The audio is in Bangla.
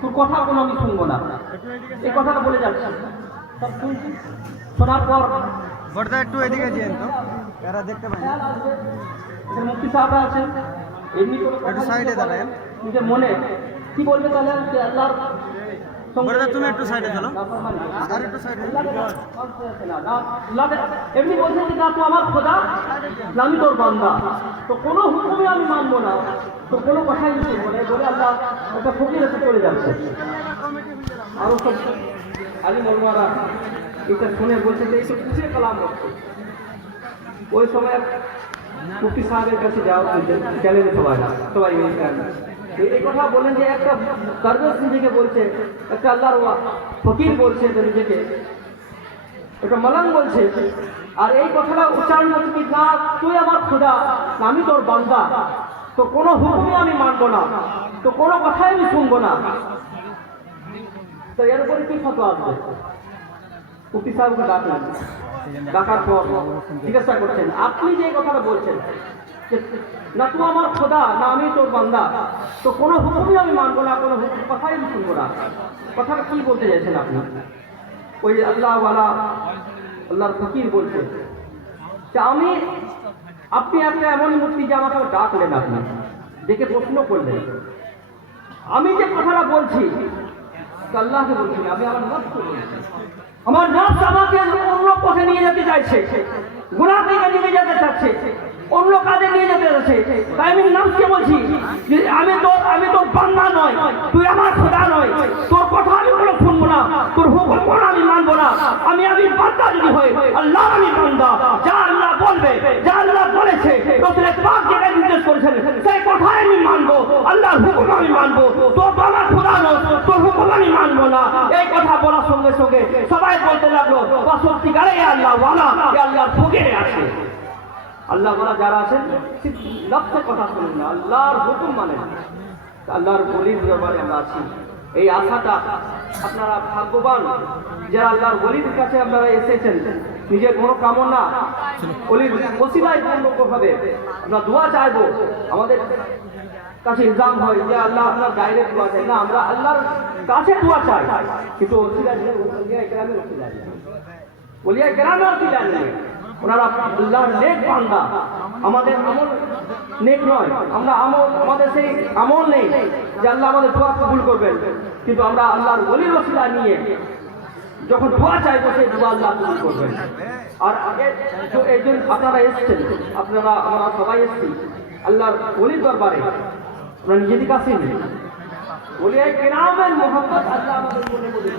তোর কথা কোনো আমি শুনব না। এই কথাটা বলে যাচ্ছি সব শুনছি শোনার পর বড়দা একটু এদিকে যেন তো। এরা দেখতে পাই মুক্তি সাহেবরা আছেন এমনি করে সাইডে দাঁড়ায়। নিজের মনে। কি বলবে তাহলে? যে আল্লাহর বড়দা, তুমি একটু সাইডে চলো। আর একটু সাইডে। এমনি বলছে যে না তো আমার খোদা আমি তোর বান্দা তো কোনো হুকুমে আমি মানবো না তো কোনো কথাই শুনব বলে আল্লাহ একটা ফকির এসে চলে যাচ্ছে আরও সব আলী মরমারা এটা শুনে বলছে যে এইসব কুচে কালাম ওই সময় মুফতি সাহেবের কাছে যাওয়া গেলেন সবাই সবাই। এই- কথা বললেন যে একটা কার্গস নিজেকে বলছে, একটা আল্লাহর ফকির বলছে নিজেকে। একটা মালাং বলছে, আর এই কথাটা উচ্চারণ হচ্ছে কি, না, তুই আমার খোদা, আমি তোর বান্দা। তো কোনো হুকুমে আমি মানবো না, তো কোনো কথাই আমি শুনব না। তো এর উপরে কি ফটো আসবে? মুফতি সাহেবকে ডাকলেন। ডাকার পর জিজ্ঞাসা করছেন, আপনি যে কথাটা বলছেন না তুই আমার খোদা, না আমি তোর বান্দা, তো কোনো হুকুমই আমি মানবো না, কোনো হুকুম, কথাই আমি শুনব না। কথাটা কি বলতে চাইছেন আপনি? ওই আল্লাহওয়ালা আল্লাহর ফকির বলছে, যে আমি, আপনি একটা এমন মূর্তি যে আমাকে ডাকলেন আপনি, দেখে প্রশ্ন করলেন। আমি যে কথাটা বলছি আল্লাহকে বলছি আমি আমার বলছি। আমার নফস আমাকে পথে নিয়ে যেতে চাইছে। গুণা থেকে নিয়ে যেতে চাচ্ছে। অন্য কাজে নিয়ে যেতে চাচ্ছে। তাই আমি নফসকে বলছি আমি তোর আমি তোর বান্দা নয়, তুই আমার খোদা নয়। তোর কথা আমি কোনো শুনব না, তোর হুকুম কোনো আমি মানবো না। আমি আমি বান্দা যদি হই, আল্লাহ আমি বান্দা। যা আল্লাহ বলবে, যা আল্লাহ বলেছে, রসুলের পাক যেটা নির্দেশ করেছেন, সেই কথাই আমি মানবো। আল্লাহর হুকুম আমি মানবো। তোর বাবা খোদা নয়, তোর হুকুম আমি মানবো না। এই সঙ্গে সবাই বলতে লাগল বা সত্যিকারে আল্লাহ ওয়ালা আল্লাহর ফকিরে আছে। আল্লাহ ওয়ালা যারা আছেন লক্ষ্যের কথা শুনুন না, আল্লাহর হুকুম মানেন। আল্লাহর বলির দরবারে আমরা আছি। এই আশাটা আপনারা ভাগ্যবান, যারা আল্লাহর বলির কাছে আপনারা এসেছেন, নিজের কোনো কামনা অলির ওসিলায় পূর্ণ হবে। আমরা দোয়া চাইব, আমাদের কাছে ইলজাম হয় যে আল্লাহ আপনার ডাইরেক্ট দোয়া চাই। না, আমরা আল্লাহর কাছে দোয়া চাই। কিন্তু ওসিলা নেই ওসিলা গ্রামে ওসিলা বলিয়া গ্রামে ওসিলা ওনারা আল্লাহর নেক বান্দা। আমাদের আমল নেক নয়। আমরা আমল, আমাদের সেই আমল নেই যে আল্লাহ আমাদের দোয়া কবুল করবেন। কিন্তু আমরা আল্লাহর বলির ওসিলা নিয়ে যখন দোয়া চাইব, সেই দোয়া আল্লাহ কবুল করবেন। আর আগে এই আপনারা এসছেন। আপনারা, আমরা সবাই এসছি আল্লাহর বলির দরবারে। আমরা নিজেদের কাছে বলি এই গ্রামের মোহাম্মদ আল্লাহ আমাদের মনে বলে